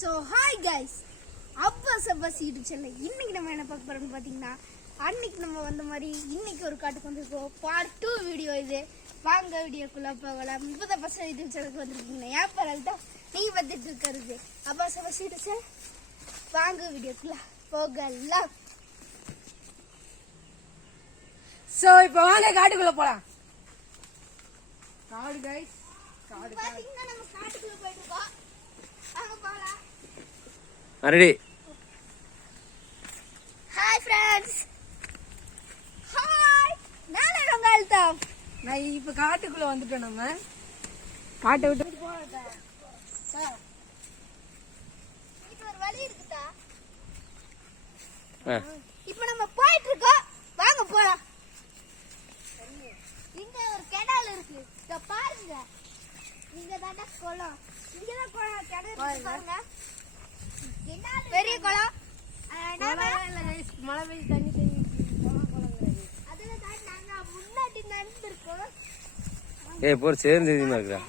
So hi guys, Abbas YouTube channel. இன்னைக்கு நம்ம என்ன பார்க்க போறோம்னு பார்த்தீங்கன்னா, அன்னைக்கு நம்ம வந்த மாதிரி இன்னைக்கு ஒரு காட்டுக்கு வந்திருக்கோம். பார்ட் 2 வீடியோ இது. வாங்க வீடியோக்குள்ள போகலாம். இப்போதான் பஸ் யூடியூப் சேனலுக்கு வந்திருக்கீங்க. ஏன் பரவாயில்ல நீங்க பார்த்துட்டு இருக்கிறது அப்பாஸ் யூடியூப் சேனல். வாங்க வீடியோக்குள்ள போகலாம். சோ இப்போ வாங்க காட்டுக்குள்ள போலாம். காடு கைஸ், காடு பாத்தீங்கன்னா நம்ம காட்டுக்குள்ள போயிட்டு இருக்கோம். வாங்க போலாம். ரெடி. Hi friends. ஹாய், நானே உங்க அல்தாஃப். நான் இப்ப காட்டுக்குள்ள வந்துட்டோம். நம்ம காட்டை விட்டு போறதா இது ஒரு வழி இருக்குதா? இப்போ நம்ம போயிட்டு இருக்கோம். வாங்க போலாம். இங்க ஒரு கெடால் இருக்கு. இத பாருங்க. இங்க தாண்டா குளம். இங்க தான் குளம் கெடா இருக்கு பாருங்க. கெடால் பெரிய குளம். மழை பெய்ய தண்ணி அதுல தான் நாங்க முன்னாடி நடந்துருக்கோம். ஏய் போர் சேர்ந்து இதுமா இருக்கா.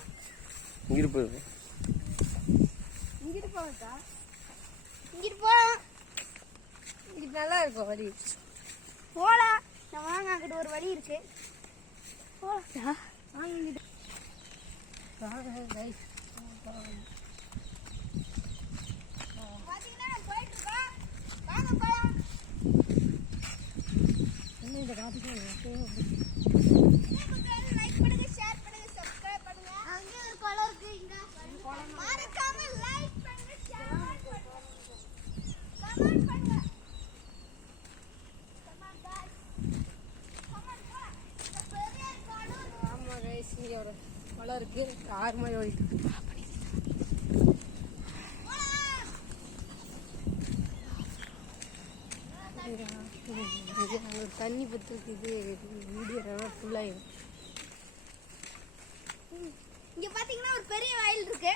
இங்க போய் இங்கிட்டு போறதா? இங்கிட்டு போலாம். இங்க நல்லா இருக்கும் வழி. போலாம். நான் வாங்க, அங்கிட்டு ஒரு வழி இருக்கு. போலாம். வாங்க இங்கிட்டு. பாத்தீங்கன்னா போயிட்டு இருக்கோம். வாங்க போலாம். இந்த காட்டுக்குள்ள லைக் பண்ணுங்க, ஷேர் பண்ணுங்க, சப்ஸ்கிரைப் பண்ணுங்க. அங்க ஒரு குளம் இருக்கு. இங்க மறக்காம லைக் பண்ணுங்க, ஷேர் பண்ணுங்க, கமெண்ட் பண்ணுங்க. கமெண்ட் गाइस, கமெண்ட் பண்ணுங்க. இந்த பெரிய குளம். ஆமா கைஸ், இங்க ஒரு மழை இருக்கு. கார் மாதிரி ஓடிட்டு இருக்கு. தண்ணி பத்துக்கு இது வீடியோ ஃபுல்லாயிடும். இங்க பாத்தீங்கன்னா ஒரு பெரிய வயல் இருக்கு.